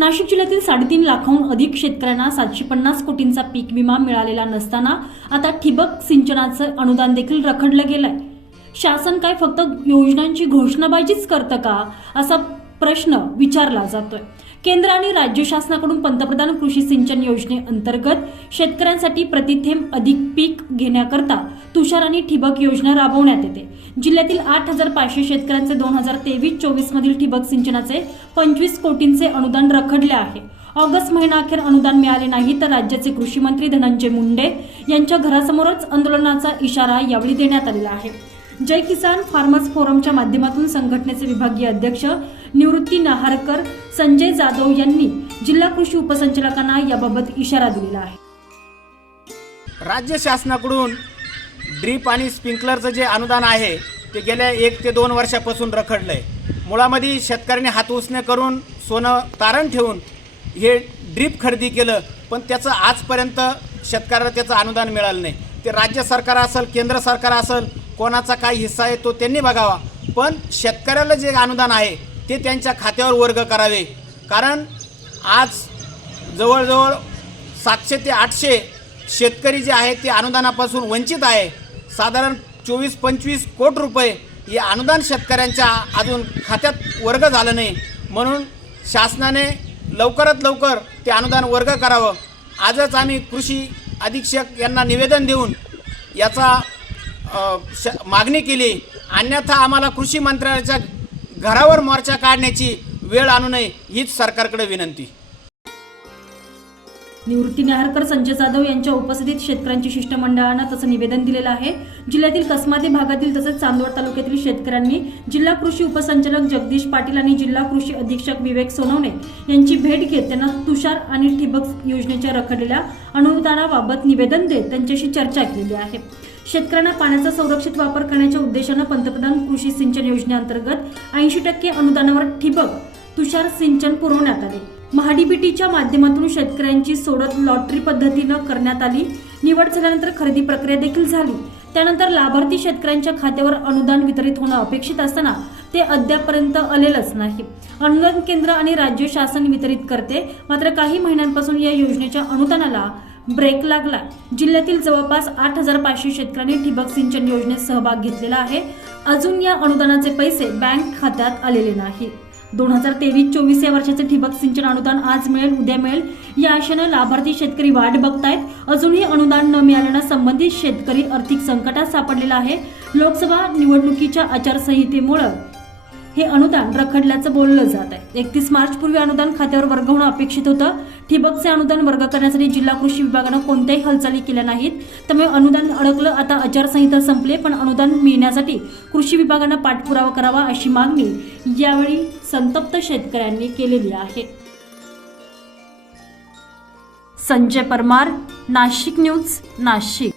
नाशिक जिल्ह्यातील साडेतीन लाखाहून अधिक शेतकऱ्यांना सातशे पन्नास कोटींचा पीक विमा मिळालेला नसताना आता ठिबक सिंचनाचं अनुदान देखील रखडलं गेलंय. शासन काय फक्त योजनांची घोषणाबाजीच करतं का? असा प्रश्न विचारला जातोय. केंद्र आणि राज्य शासनाकडून पंतप्रधान कृषी सिंचन योजनेअंतर्गत शेतकऱ्यांसाठी प्रतिथेंब अधिक पीक घेण्याकरता तुषार आणि ठिबक योजना राबवण्यात येते. जिल्ह्यातील आठ हजार पाचशे शेतकऱ्यांचे दोन हजार तेवीस चोवीस मधील ठिबक सिंचनाचे पंचवीस कोटींचे अनुदान रखडले आहे. ऑगस्ट महिना अखेर अनुदान मिळाले नाही तर राज्याचे कृषी मंत्री धनंजय मुंडे यांच्या घरासमोरच आंदोलनाचा इशारा यावेळी देण्यात आलेला आहे. जय किसान फार्मर्स फोरमच्या माध्यमातून संघटनेचे विभागीय अध्यक्ष निवृत्ती नहारकर संजय जाधव यांनी जिल्हा कृषी उपसंचालकांना याबाबत इशारा दिलेला आहे. राज्य शासनाकडून ड्रीप आणि स्प्रिंकलरचं जे अनुदान आहे ते गेल्या एक ते दोन वर्षापासून रखडलं आहे मुळामध्ये शेतकऱ्यांनी हात उसने करून सोनं तारण ठेवून हे ड्रीप खरेदी केलं पण त्याचं आजपर्यंत शेतकऱ्याला त्याचं अनुदान मिळालं नाही. ते राज्य सरकार असेल केंद्र सरकार असेल कोणाचा काय हिस्सा आहे तो त्यांनी बघावा. पण शेतकऱ्याला जे अनुदान आहे ते त्यांच्या खात्यावर वर्ग करावे. कारण आज जवळजवळ सातशे ते आठशे शेतकरी जे आहेत ते अनुदानापासून वंचित आहे. साधारण चोवीस पंचवीस कोट रुपये हे अनुदान शेतकऱ्यांच्या अजून खात्यात वर्ग झालं नाही. म्हणून शासनाने लवकरात लवकर ते अनुदान वर्ग करावं. आजच आम्ही कृषी अधीक्षक यांना निवेदन देऊन याचा श मागणी केली. अन्यथा आम्हाला कृषी मंत्र्याच्या घरावर मोर्चा काढण्याची वेळ आणू नये हीच सरकारकडे विनंती. निवृत्ती नेहारकर संजय जाधव यांच्या उपस्थितीत शेतकऱ्यांची शिष्टमंडळानं तसं निवेदन दिलेलं आहे. जिल्ह्यातील कसमाती भागातील तसेच चांदवड तालुक्यातील शेतकऱ्यांनी जिल्हा कृषी उपसंचालक जगदीश पाटील आणि जिल्हा कृषी अधीक्षक विवेक सोनवणे यांची भेट घेत त्यांना तुषार आणि ठिबक योजनेच्या रखडलेल्या अनुदानाबाबत निवेदन देत त्यांच्याशी चर्चा केली आहे. शेतकऱ्यांना पाण्याचा संरक्षित वापर करण्याच्या उद्देशानं पंतप्रधान कृषी सिंचन योजनेअंतर्गत ऐंशी टक्के अनुदानावर ठिबक तुषार सिंचन पुरवण्यात आले. महाडीबीटीच्या माध्यमातून शेतकऱ्यांची सोडत लॉटरी पद्धतीनं करण्यात आली. निवड झाल्यानंतर खरेदी प्रक्रिया देखील झाली. त्यानंतर लाभार्थी शेतकऱ्यांच्या खात्यावर अनुदान वितरित होणं अपेक्षित असताना ते अद्यापर्यंत आलेलंच नाही. अनुदान केंद्र आणि राज्य शासन वितरित करते. मात्र काही महिन्यांपासून या योजनेच्या अनुदानाला ब्रेक लागला. जिल्ह्यातील जवळपास आठ हजार पाचशे शेतकऱ्यांनी ठिबक सिंचन योजनेत सहभाग घेतलेला आहे. अजून या अनुदानाचे पैसे बँक खात्यात आलेले नाही. दोन हजार तेवीस चोवीस या वर्षाचे ठिबक सिंचन अनुदान आज मिळेल उद्या मिळेल. या आशेनं लाभार्थी शेतकरी वाट बघतायत. अजूनही अनुदान न मिळाल्यानं संबंधित शेतकरी आर्थिक संकटात सापडलेला आहे. लोकसभा निवडणुकीच्या आचारसंहितेमुळं हे अनुदान रखडल्याचं बोललं जात आहे. एकतीस मार्च पूर्वी अनुदान खात्यावर वर्ग होणं अपेक्षित होतं. ठिबकचे अनुदान वर्ग करण्यासाठी जिल्हा कृषी विभागानं कोणत्याही हालचाली केल्या नाहीत. त्यामुळे अनुदान अडकलं आता आचारसंहिता संपले पण अनुदान मिळण्यासाठी कृषी विभागानं पाठपुरावा करावा अशी मागणी यावेळी संतप्त शेतकऱ्यांनी केलेली आहे. संजय परमार नाशिक न्यूज नाशिक.